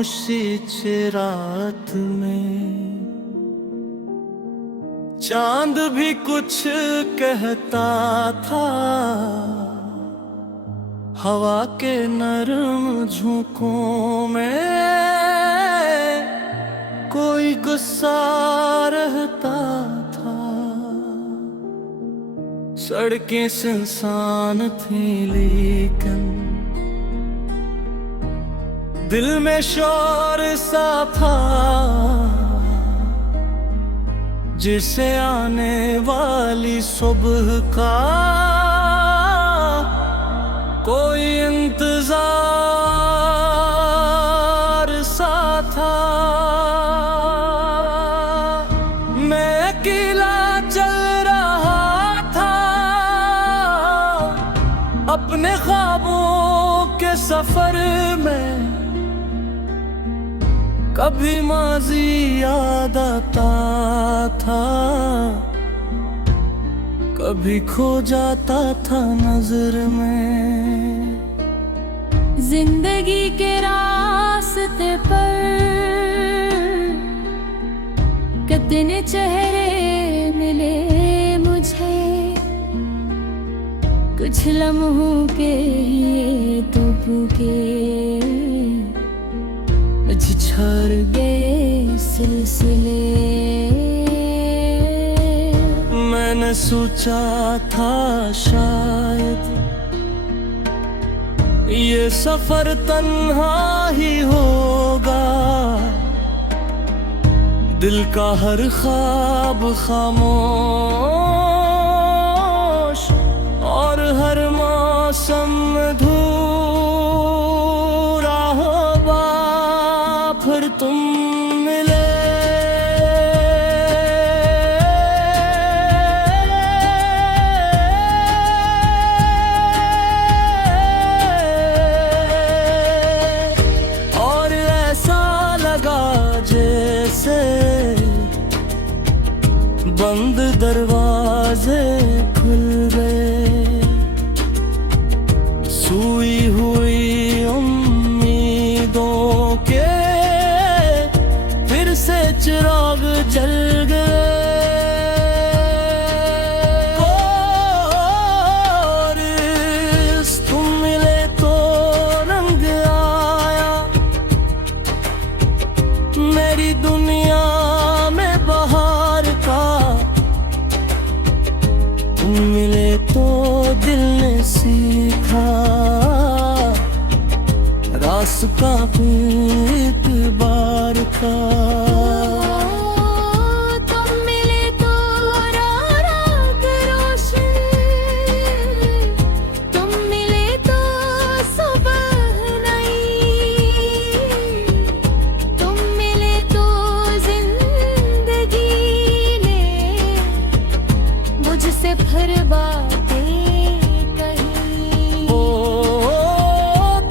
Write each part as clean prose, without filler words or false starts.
खामोशी रात में चांद भी कुछ कहता था। हवा के नरम झोंकों में कोई गुस्सा रहता था। सड़कें सुनसान थी लेकिन दिल में शोर सा था, जिसे आने वाली सुबह का कोई इंतजार सा था। मैं अकेला चल रहा था अपने ख्वाबों के सफर में। कभी माजी याद आता था, कभी खो जाता था नजर में। जिंदगी के रास्ते पर कितने चेहरे मिले मुझे, कुछ लम्हों के ये तुमके झड़ गए सिलसिले। मैंने सोचा था शायद ये सफर तन्हा ही होगा, दिल का हर ख्वाब खामोश और हर मौसम अधूरा होगा। फिर तुम मिले और ऐसा लगा जैसे बंद दरवाजे खुल गए। सोई हुई उम्मीदों के फिर से चिराग जल गए। और तुम मिले तो रंग आया मेरी दुनिया में बहार का। तुम मिले तो दिल ने सीखा रास्ता इतबार का। तुम मिले तो रात रोशन, तुम मिले तो सुबह नई, तुम मिले तो जिंदगी ने मुझसे फिर बातें कही। ओ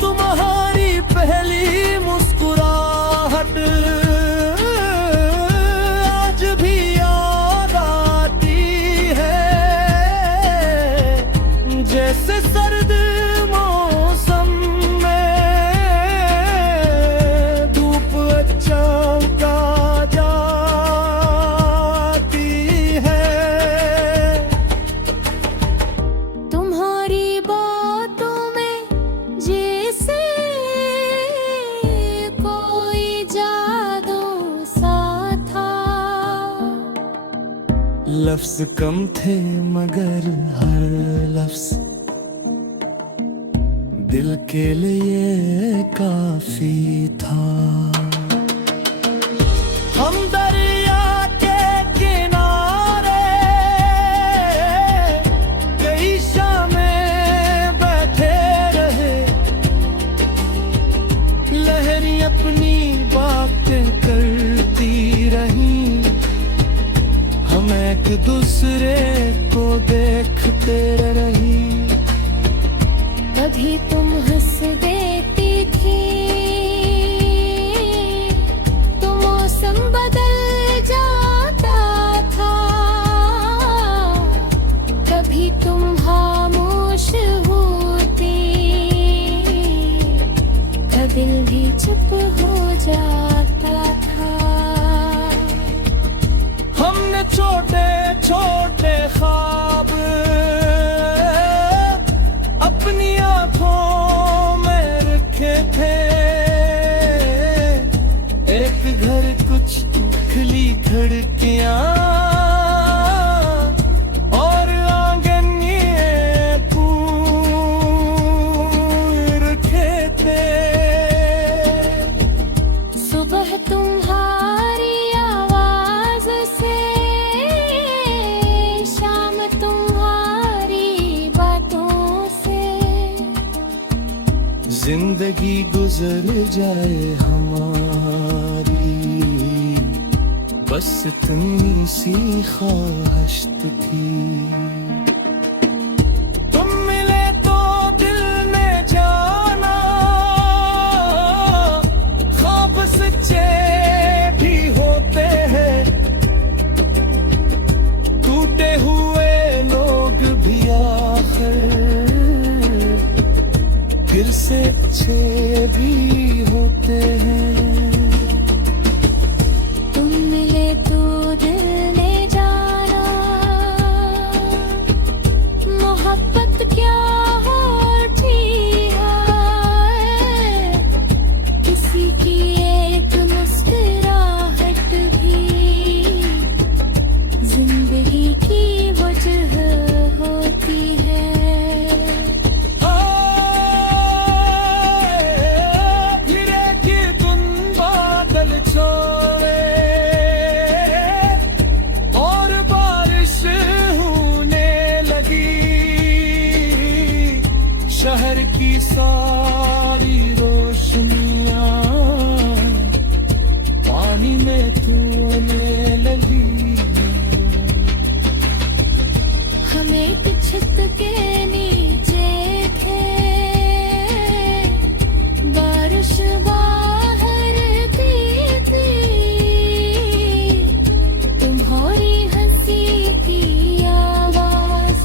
तुम्हारी पहली मुस्कुराहट आज भी याद आती है, जैसे सर्द मौसम में धूप चमका जाती है। तुम्हारी बातों में जैसे कोई जादू सा था। लफ्ज कम थे मगर हर लफ्ज दिल के लिए काफी था। हम दरिया के किनारे कई शामें बैठे रहे, लहरें अपनी बातें करती रही। हम एक दूसरे को देखते रही। कभी तुम हंस देती थी तो मौसम बदल जाता था। कभी तुम खामोश होती, दिल भी चुप हो छोटे ख्वाब अपनी आंखों में रखे थे। एक घर कुछ खिली खिड़कियां और आंगन ये फूल रखे थे। सुबह तुम्हारी आवाज से, शाम तुम्हारी बातों से, जिंदगी गुजर जाए हमारी, बस इतनी सी ख्वाहिश थी। तुम मिले तो दिल ने जाना, ख्वाब सच्चे भी होते हैं। टूटे हुए लोग भी आखिर फिर से अच्छे भी होते हैं। तुम मिले तो दिल ने जाना, मोहब्बत क्या होती है। किसी की एक मुस्कुराहट भी जिंदगी की वजह होती है। फिरे कि तुम बादल छोड़े और बारिश होने लगी। शहर की सारी रोशनियां पानी में धोने लगी। हम एक छत के नीचे थे, बारिश बाहर थी। तुम्हारी हंसी की आवाज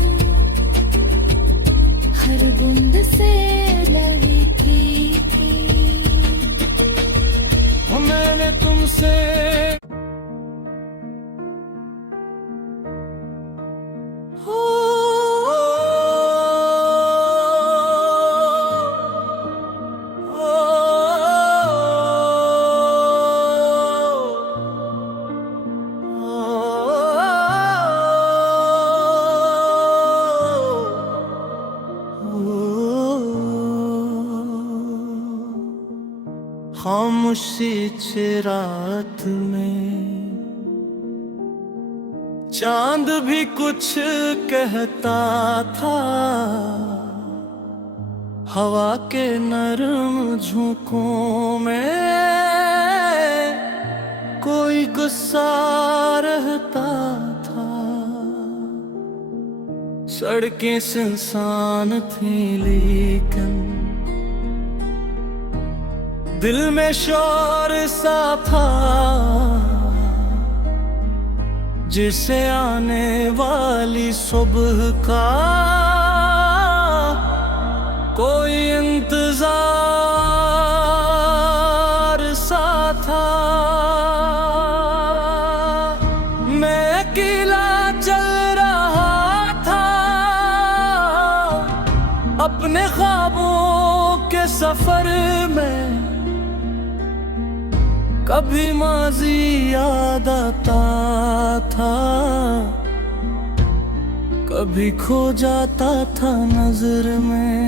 हर बूंद से लगती थी। मैंने तुमसे खामोशी च रात में चांद भी कुछ कहता था। हवा के नरम झोंकों में कोई गुस्सा रहता था। सड़कें सुनसान थी लेकिन दिल में शोर सा था, जिसे आने वाली सुबह का कोई इंतजार सा था। मैं अकेला चल रहा था अपने ख्वाबों के सफर में। कभी माजी याद आता था, कभी खो जाता था नजर में।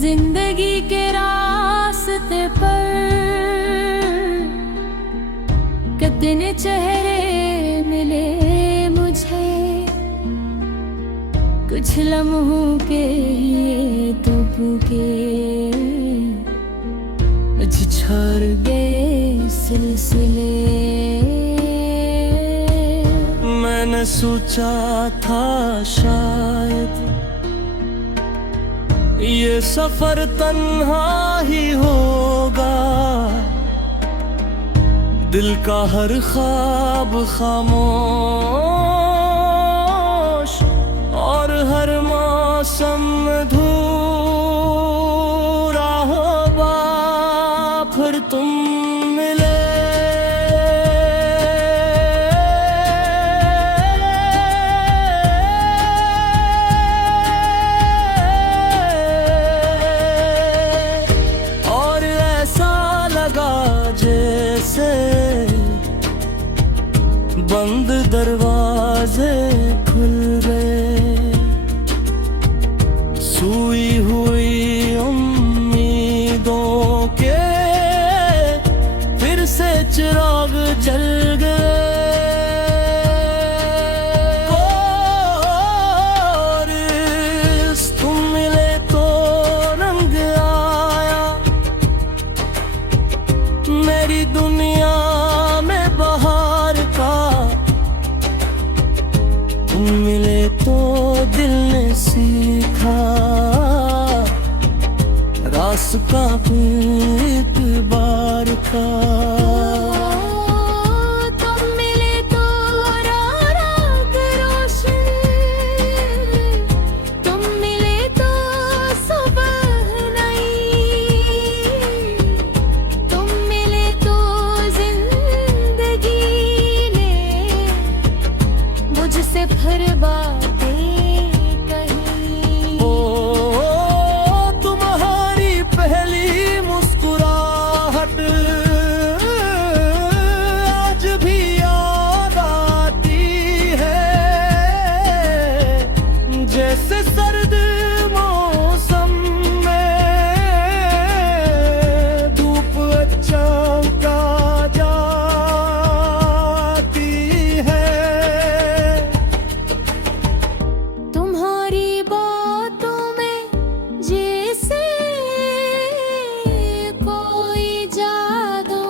जिंदगी के रास्ते पर कितने चेहरे मिले मुझे, कुछ लम्हों के ये तुबके झड़ गए सिलसिले। मैंने सोचा था शायद ये सफर तन्हा ही होगा, दिल का हर ख्वाब खामोश और हर मौसम अधूरा होगा। फिर तुम मिले बंद दरवाजे खुल गए, सोई हुई उम्मीदों के फिर से चिराग जल गए। तुम मिले तो रंग आया मेरी दुनिया में बहार का, तुम मिले तो दिल ने सीखा रास का इतबार का। तुम मिले तो रात रोशन, तुम मिले तो सुबह नई, तुम मिले तो जिंदगी ने मुझसे फिर बातें कही। ओ तुम्हारी पहली मुस्कुराहट आज भी याद आती है, जैसे सर्द मौसम में धूप चमका जाती है। तुम्हारी बातों में जैसे कोई जादू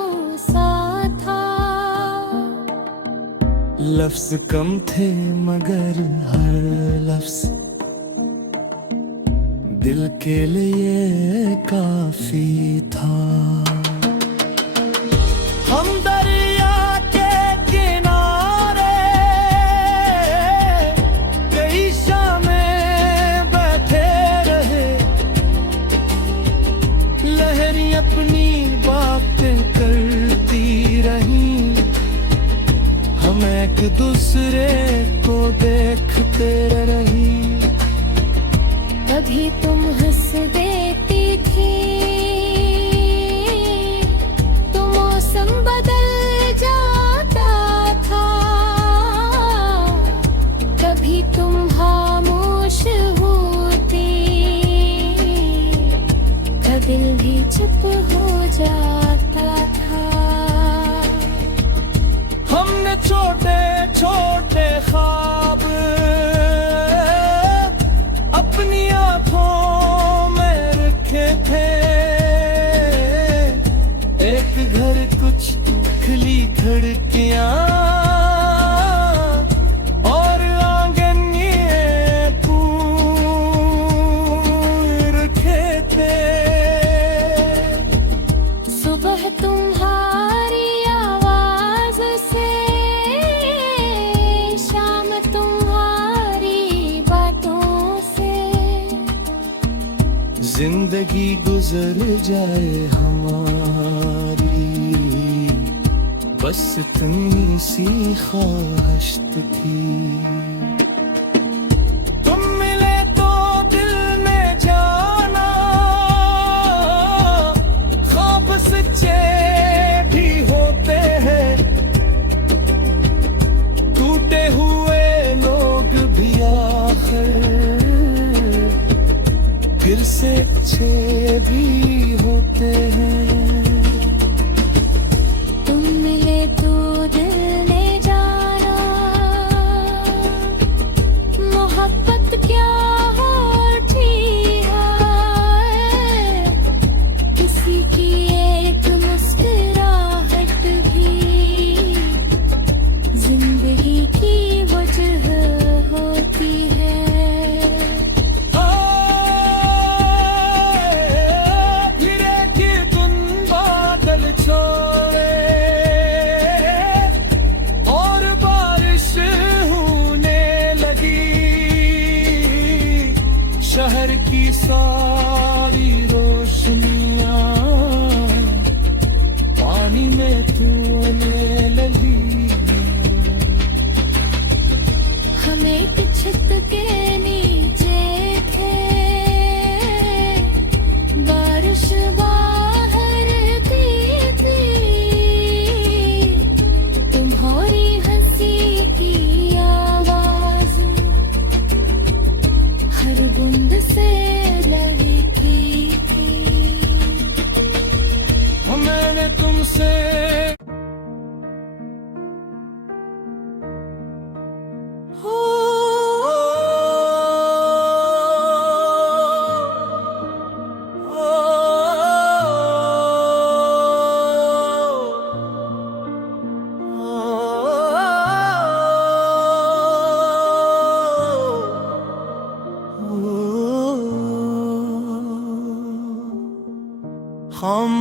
सा था, लफ्ज कम थे मगर हर लफ्ज दिल के लिए काफी था। हम दरिया के किनारे कई शामें बैठे रहे, लहरें अपनी बातें करती रही, हम एक दूसरे को देखते रही। कभी तुम हंस देती थी तो मौसम बदल जाता था, कभी तुम खामोश होती तो दिल भी चुप हो जाता था। हमने छोटे छोटे ख्वाब अपनी आंखों में रखे थे, एक घर कुछ खिली खिड़कियां और आंगन ये फूल रखे थे। सुबह तुम्हारी आवाज से, शाम तुम्हारी बातों से, जिंदगी गुजर जाए हमारी, बस इतनी सी ख्वाहिश थी। तुम मिले तो दिल ने जाना ख्वाब सच्चे भी होते हैं, टूटे हुए लोग भी आखिर फिर से अच्छे भी होते हैं। तुम मिले तो दिल ने जाना मोहब्बत क्या होती है, किसी की एक मुस्कुराहट भी जिंदगी की वजह होती है। फिर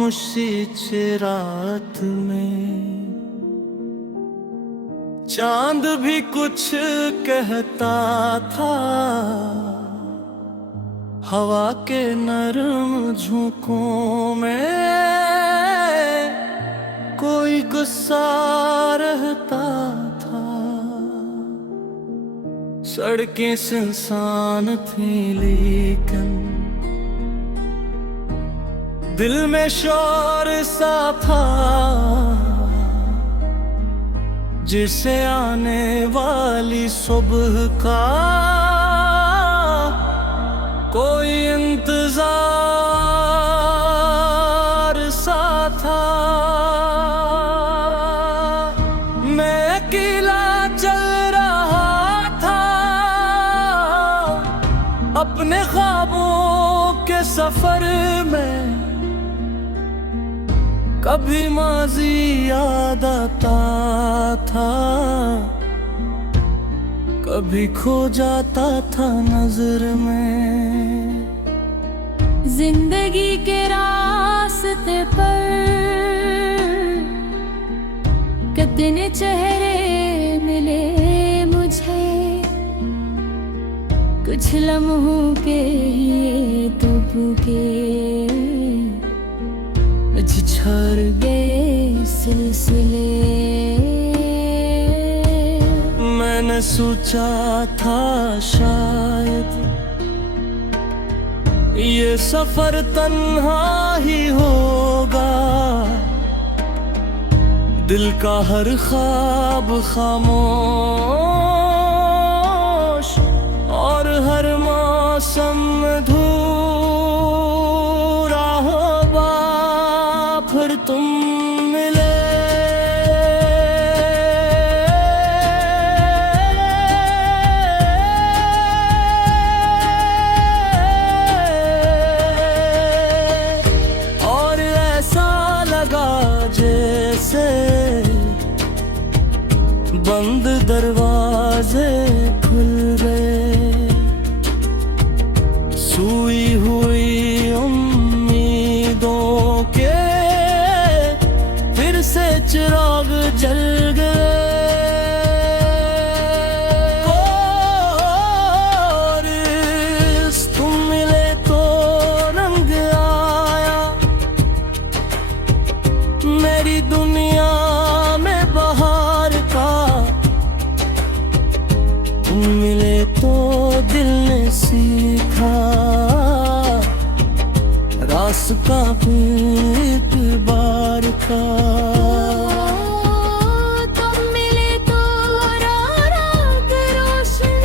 खामोशी रात में चांद भी कुछ कहता था, हवा के नरम झोंकों में कोई गुस्सा रहता था। सड़कें सुनसान थी लेकिन दिल में शोर सा था, जिसे आने वाली सुबह का कोई इंतजार सा था। मैं अकेला चल रहा था अपने ख्वाबों के सफर में, कभी माजी याद आता था, कभी खो जाता था नजर में। जिंदगी के रास्ते पर कितने चेहरे मिले मुझे, कुछ लम्हों के ये तो भूखे झड़ गए सिलसिले। मैंने सोचा था शायद ये सफर तन्हा ही होगा, दिल का हर ख्वाब खामोश और हर मौसम अधूरा होगा। फिर तुम मिले और ऐसा लगा जैसे बंद दरवाजे खुल गए, सोई हुई उम्मीदों के फिर से चिराग जल गए। और तुम मिले तो रंग आया मेरी दुनिया में बहार का, तुम मिले तो दिल ने सीखा रास का एक बार का। तुम मिले तो रात रोशन,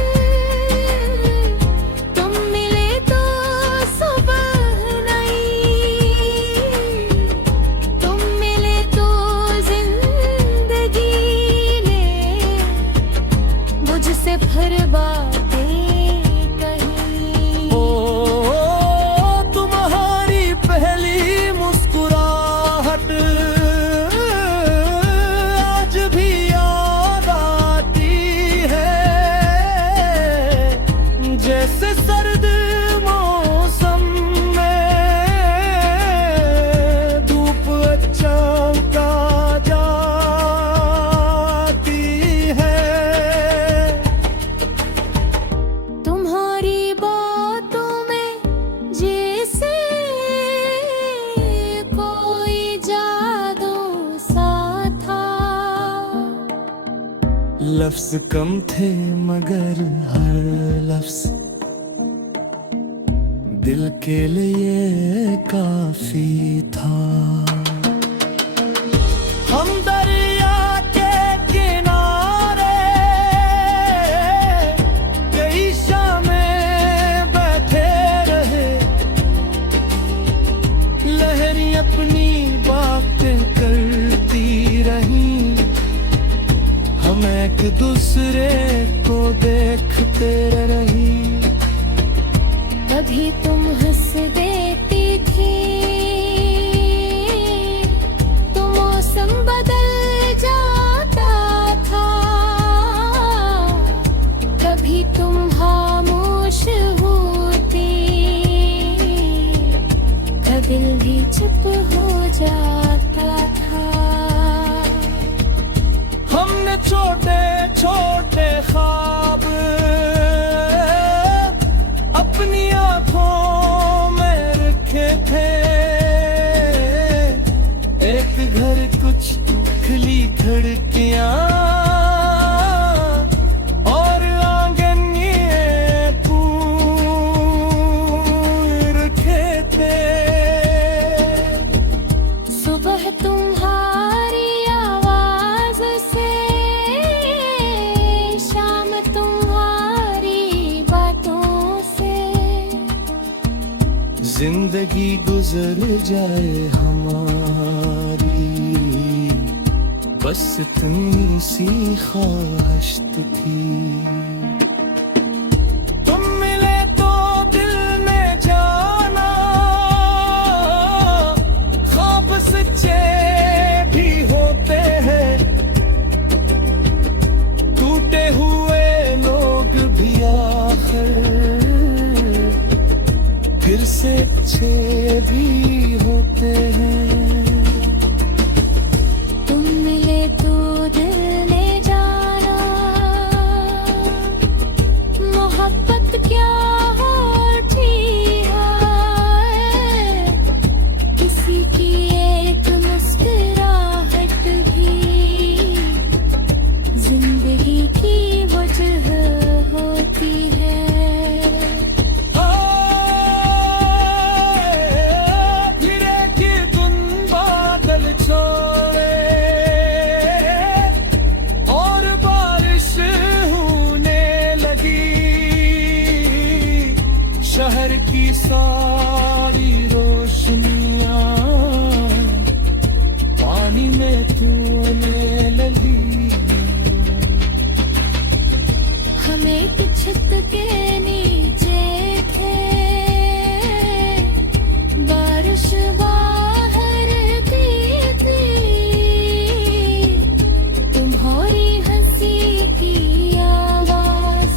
तुम मिले तो सुबह नई, तुम मिले तो जिंदगी ने मुझसे फिर बातें कही। तुम्हारी पहली मुस्कुराहट आज भी याद आती है, जैसे सर्द मौसम में धूप चमका जाती है। तुम्हारी बातों में जैसे कोई जादू सा था, लफ्ज कम थे मगर हर लफ्ज दिल के लिए काफी था। हम दरिया के किनारे कई शामें बैठे रहे, लहरें अपनी बातें करती रही, हम एक दूसरे को देखते रही। कभी तुम हंस देती थी तो मौसम बदल जाता था, कभी तुम खामोश होती तो दिल भी चुप हो छोटे छोटे ख्वाब अपनी आंखों में रखे थे। एक घर कुछ खिली खिड़कियां और आंगन ये फूल रखे थे। सुबह तुम्हारी आवाज से, शाम तुम्हारी बातों से, जिंदगी गुजर जाए हमारी, बस इतनी सी ख्वाहिश तो थी। तुम मिले तो दिल में जाना, ख्वाब सच्चे भी होते हैं, टूटे हुए लोग भी आखिर फिर से अच्छे भी होते हैं। तुम मिले तो दिल ने जाना, मोहब्बत क्या होती है, किसी की एक मुस्कुराहट भी जिंदगी की वजह होती है। गिरे कि धुन बादल छोड़े और बारिश होने लगी, शहर की सारी रोशनियां पानी में धोने लगी। हम एक छत के नीचे थे, बारिश बाहर की थी, तुम्हारी हंसी की आवाज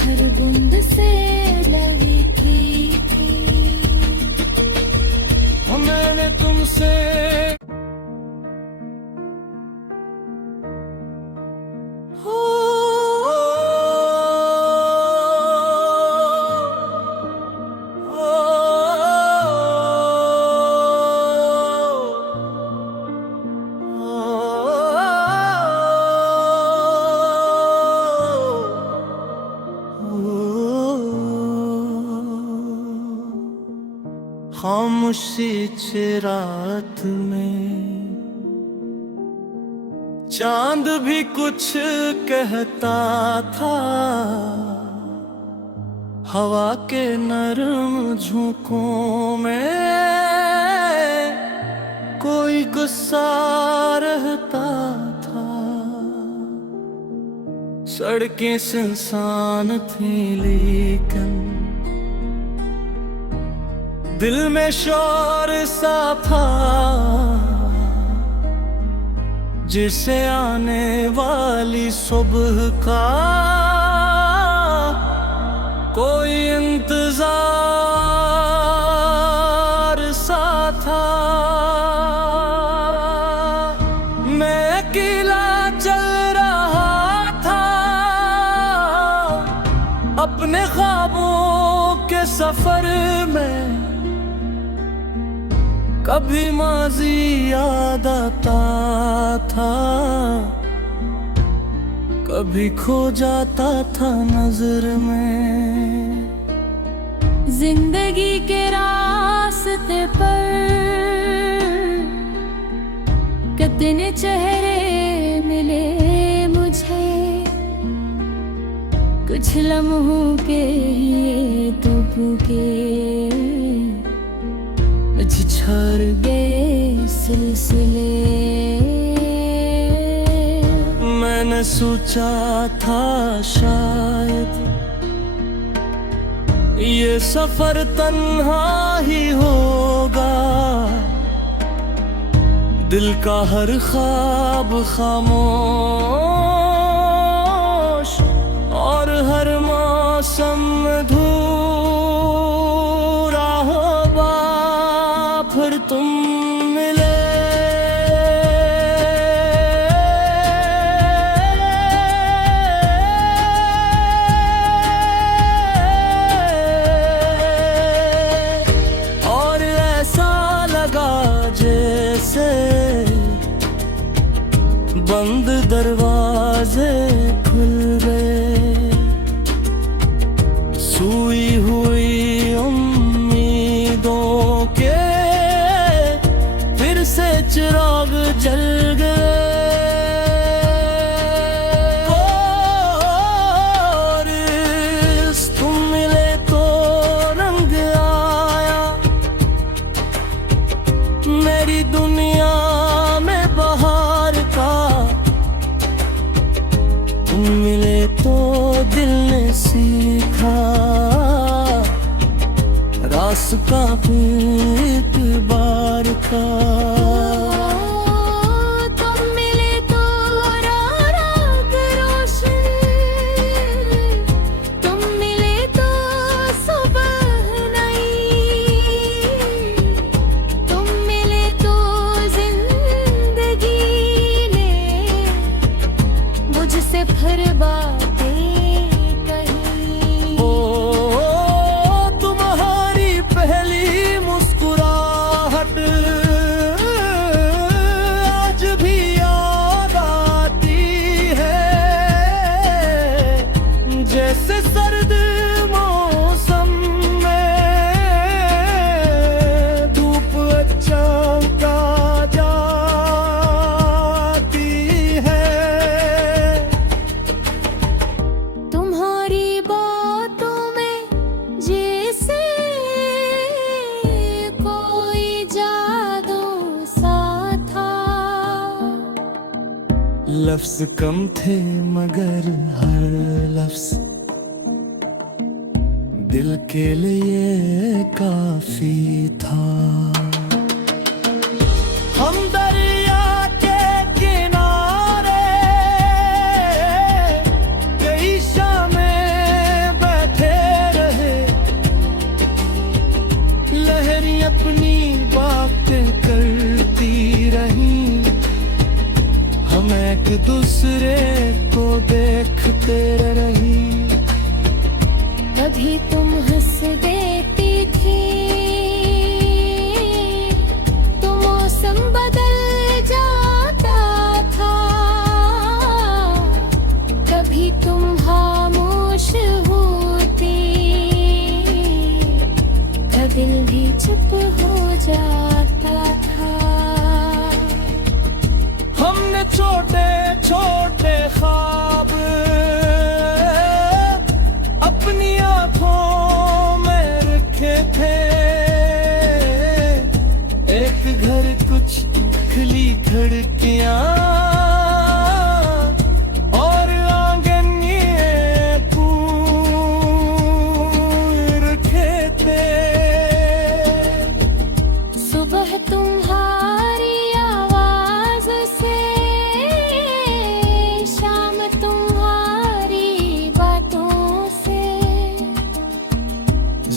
हर बूंद से लगी थी। मैंने तुमसे खामोशी च रात में चांद भी कुछ कहता था, हवा के नरम झोंकों में कोई गुस्सा रहता था। सड़कें सुनसान थी लेकिन दिल में शोर सा था, जिसे आने वाली सुबह का कोई इंतजार सा था। मैं अकेला चल रहा था अपने ख्वाबों के सफर में, कभी माजी याद आता था, कभी खो जाता था नजर में। जिंदगी के रास्ते पर कितने चेहरे मिले मुझे, कुछ लम्हों के ये तुमके झड़ गए सिलसिले। मैंने सोचा था शायद ये सफर तन्हा ही होगा, दिल का हर ख्वाब खामोश और हर मौसम अधूरा होगा। फिर तुम मिले बंद दरवाजे खुल गए, सोई हुई उम्मीदों के फिर से चिराग जल गए। और तुम मिले तो रंग आया मेरी दुनिया में बहार का। तुम मिले तो दिल ने सीखा रास्ता इतबार का। तुम मिले तो राग रोशन, तुम मिले तो सुबह नई, तुम मिले तो जिंदगी ने मुझसे फिर बातें कही। ओ तुम्हारी पहली मुस्कुराहट आज भी याद आती है, जैसे सर्द मौसम में धूप चमका जाती है। तुम्हारी बातों में जैसे कोई जादू सा था। लफ्ज कम थे मगर हर लफ्ज दिल के लिए काफी था। हम दरिया के किनारे कई शामें बैठे रहे, लहरें अपनी बातें करती रही, हम एक दूसरे को देखते रही। कभी तुम हंस देती थी तो मौसम बदल जाता था, कभी तुम खामोश होती तो दिल भी चुप हो जाता था। हमने छोटे छोटे ख्वाब अपनी आंखों में रखे थे, एक घर कुछ खिली खिड़कियां और आंगन ये फूल रखे थे। सुबह तुम्हारी आवाज से, शाम तुम्हारी बातों से,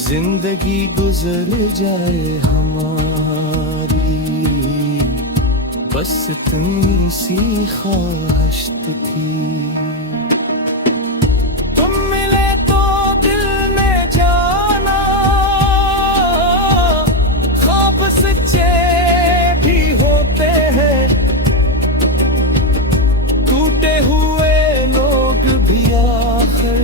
जिंदगी गुजर जाए हमारी, बस इतनी सी ख्वाहिश थी। तुम मिले तो दिल ने जाना ख्वाब सच्चे भी होते हैं, टूटे हुए लोग भी आखिर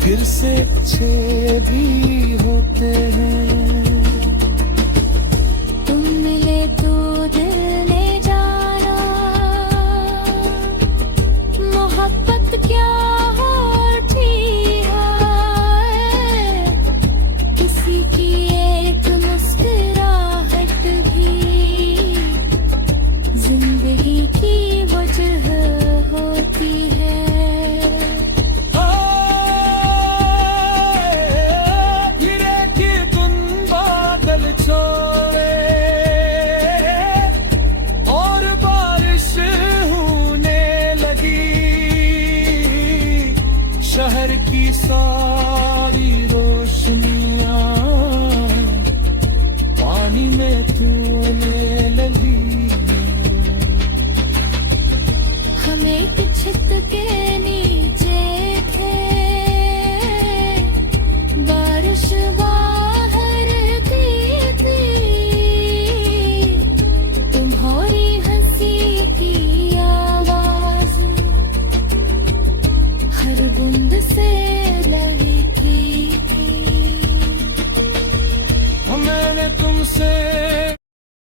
फिर से अच्छे भी होते हैं।